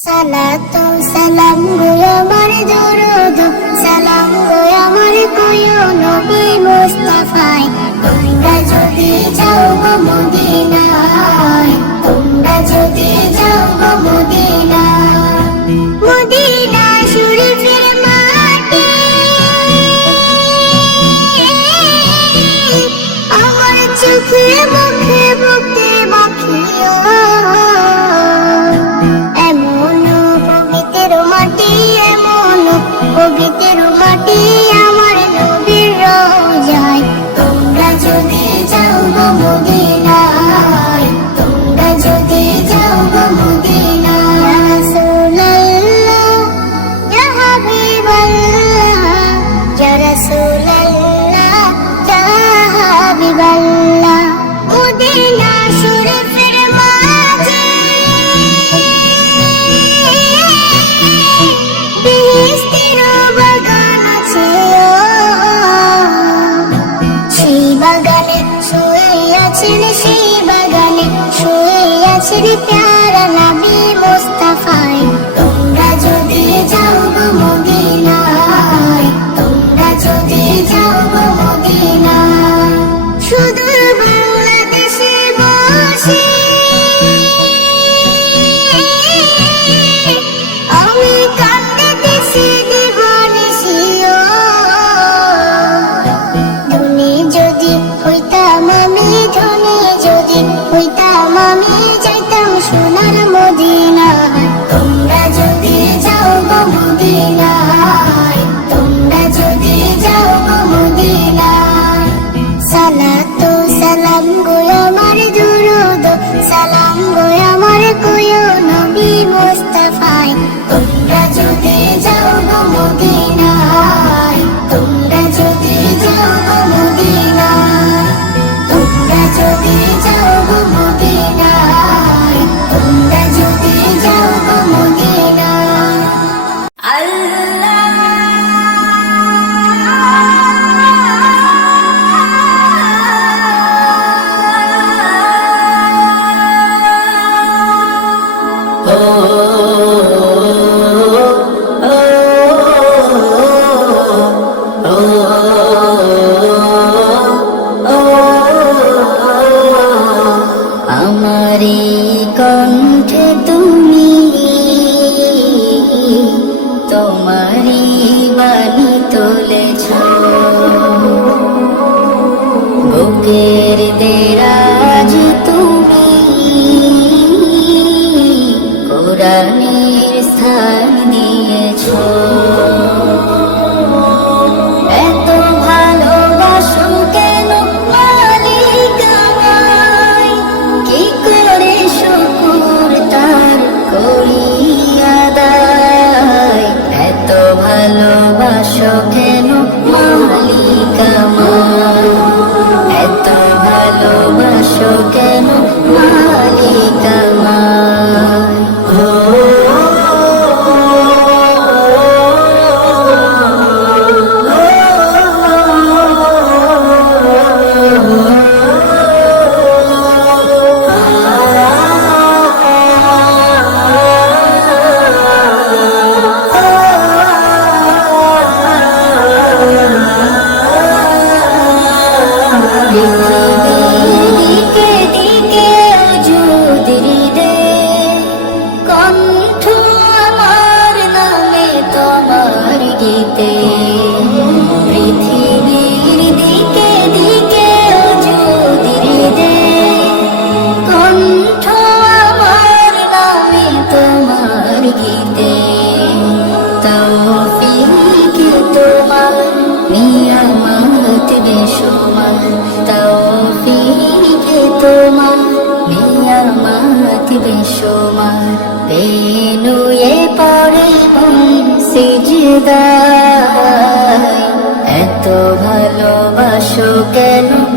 সালাতো সালাম গো আমার দরুদ সালাম গো আমার কোয়ো নবী মুস্তাফায় তোমরা যদি কেন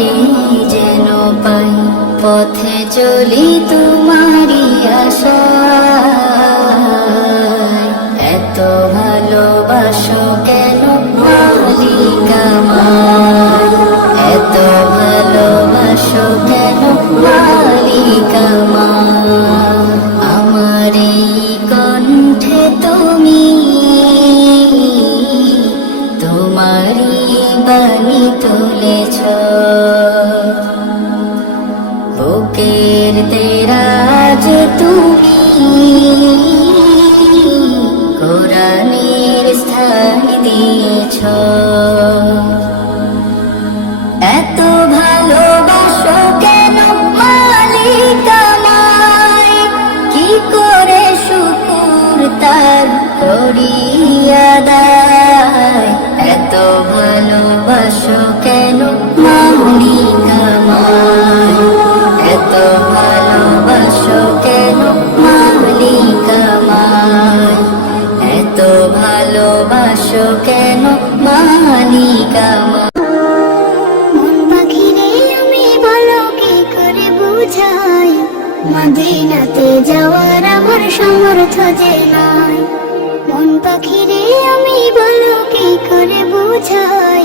তোমাকে যেন পাই পথে চলি তোমারই আশা এত ভালোবাসো কেন মালিকামা এত ভালোবাসো কেন মালিক বাণী তুলেছ। বুকের তেরাজ তুমি কোরআনের স্থান দিয়েছ। মদিনাতে যাওয়ার আমার সামর্থ্য যে নাই। মন পাখিরে আমি বলো, কি করে বুঝাই?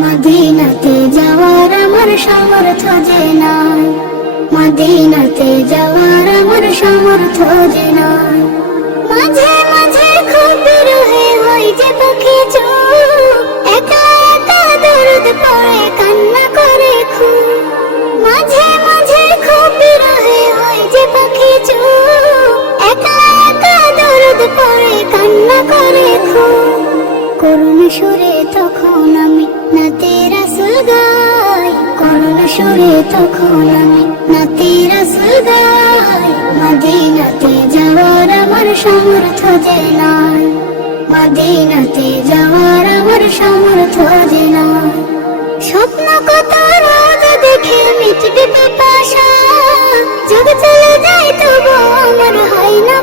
মদিনাতে যাওয়ার আমার সামর্থ্য যে নাই। মদিনাতে যাওয়ার আমার সামর্থ্য যে নাই। মাঝে মাঝে খুব বিরহে হয় যে পাখি একা একা দরদ পড়ে, কান্না করে খুব। মাঝে সুরে তখন আমি নাতে রাসুল গাই। করুণ সুরে তখন আমি নাতে রাসুল গাই। মদিনাতে যাওয়ার আমার সামর্থ্য যে নাই। মদিনাতে যাওয়ার আমার সামর্থ্য যে নাই। স্বপ্ন কত রোদ দেখে মিটবে পিপাসা। যুগ চলে যায় তবু আমার হয় না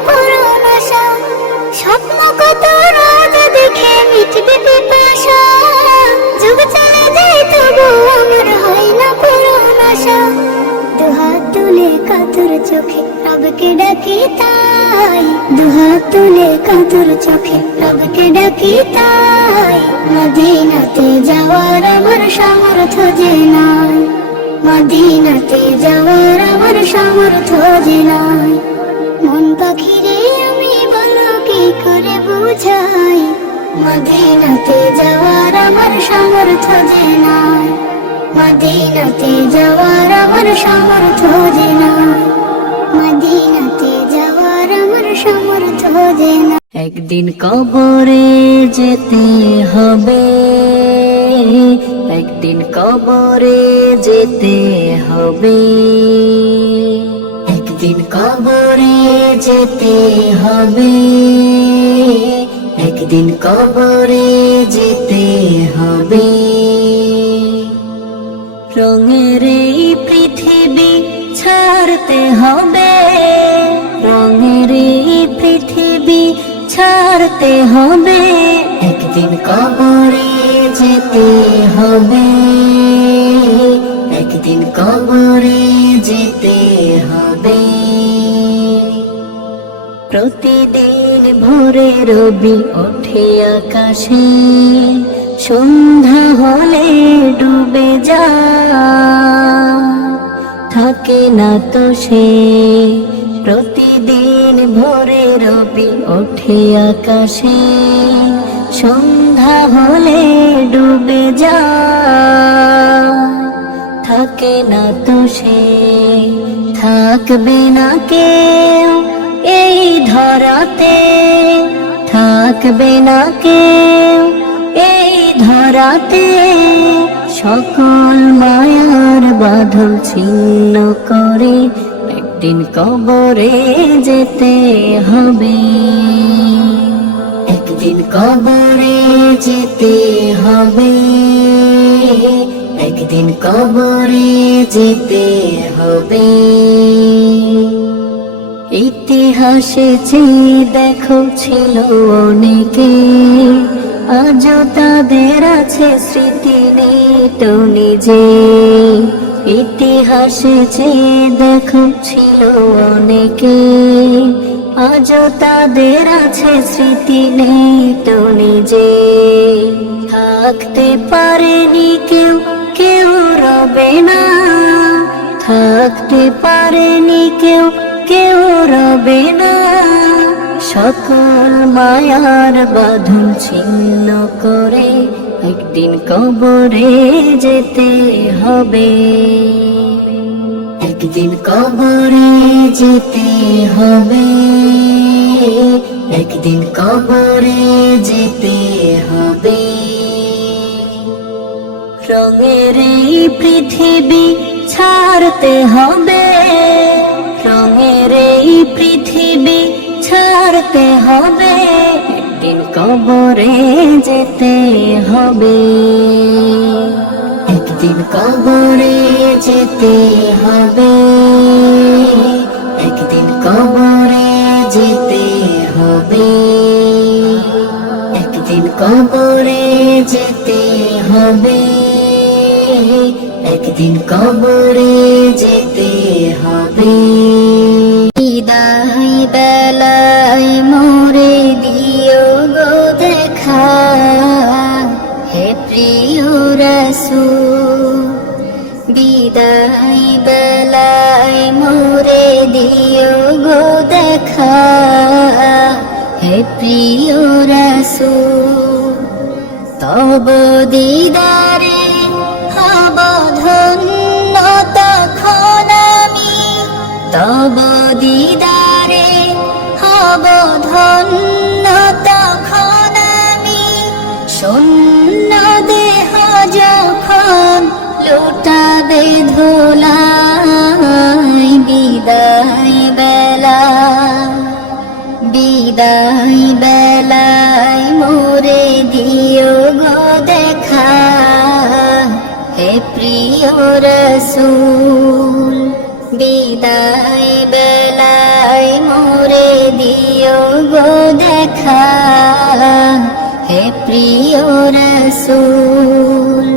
কাতুর চোখে, রবকে ডাকি তাই। দুহাত তুলে কাতুর চোখে, রবকে ডাকি তাই। মদিনাতে যাওয়ার আমার সামর্থ্য যে নাই। মদিনাতে যাওয়ার আমার সামর্থ্য যে নাই। মন পাখিরে আমি বলো, কি করে বুঝাই? মদিনাতে যাওয়ার আমার সামর্থ্য যে নাই। মদিনাতে যাওয়ার আমার সামর্থ্য নাই মদিনাতে যাওয়ার আমার সামর্থ্য নাই একদিন কবরে যেতে হবে। একদিন কবরে যেতে হবে। একদিন কবরে যেতে হবে। একদিন কবরে যেতে হবে। রঙের এই পৃথিবী ছাড়তে হবে। রঙের এই পৃথিবী ছাড়তে হবে। একদিন কবরে যেতে হবে। একদিন কবরে যেতে হবে। প্রতিদিন ভোরে রবি ওঠে আকাশে। সন্ধ্যা হলে ডুবে যা। থাকে না তো সে প্রতিদিন ভোরে রবি ওঠে আকাশে। সন্ধ্যা হলে ডুবে যা। থাকে না তো সে থাকবে না কেউ এই ধরাতে। থাকবে না কেউ ধরাতে সকল মায়ার বাঁধন ছিন্ন করে একদিন কবরে যেতে হবে। একদিন কবরে যেতে হবে। একদিন কবরে যেতে হবে। ইতিহাসে যে দেখো ছিল অনেকে আজও তাদের আছে স্মৃতি নেই তো নিজে। ইতিহাসে যে দেখো ছিল অনেকে। আজও তাদের আছে স্মৃতি নেই তো নিজে। থাকতে পারেনি কেউ কেউ রবে না। থাকতে পারেনি কেউ কেউ রবে না। সকল মায়ার বাঁধন ছিন্ন করে একদিন কবরে যেতে হবে। একদিন কবরে যেতে হবে। একদিন কবরে যেতে হবে। রঙের এই পৃথিবী ছাড়তে হবে। রঙের এই পৃথিবী ছাড়তে হবে, একদিন কবরে যেতে হবে। একদিন কবরে যেতে হবে, একদিন কবরে যেতে হবে। একদিন কবরে যেতে হবে, একদিন কবরে যেতে হবে। বিদায়। হব ধন্য তখন আমি শূন্য দেহ যখন লুটাবে ধোলাই বেলা। বিদায় বেলায় মোরে দিও গো দেখা, হে প্রিয় রসুল। বিদায় প্রিয় রসুল,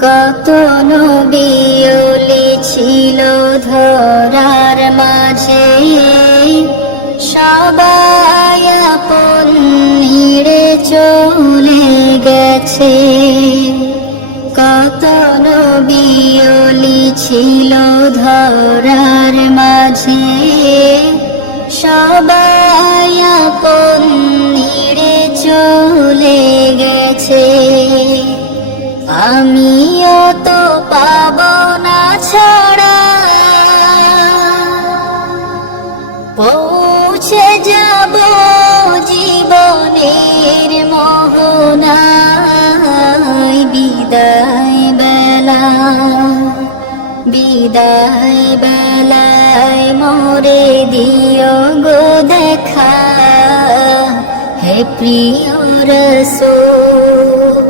কত নবিয়লি ছিল ধরার মাঝে। সবাই আপন নিড়ে চলে গেছে। কত নবিয়লি ছিল ধরার মাঝে। সবাই আপন চলে গেছে। আমিও তো পাব না ছাড়া। পৌঁছে যাব জীবনের মোহনায়। বিদায় বেলা, বিদায় বেলায় মোরে দিও গো দেখা। হে প্রিয় রসুল,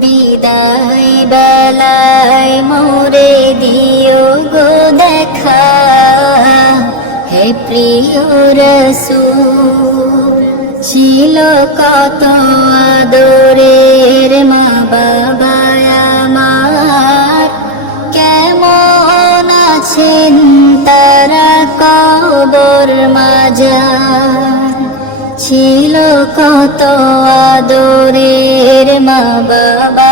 বিদায় বেলায় মোরে দিও গো দেখা। হে প্রিয় রসুল, ছিল কত আদরের মা বাবা আমার। কেমন আছেন তারা কবর মাজার? ছিল কত আদরের মা বাবা।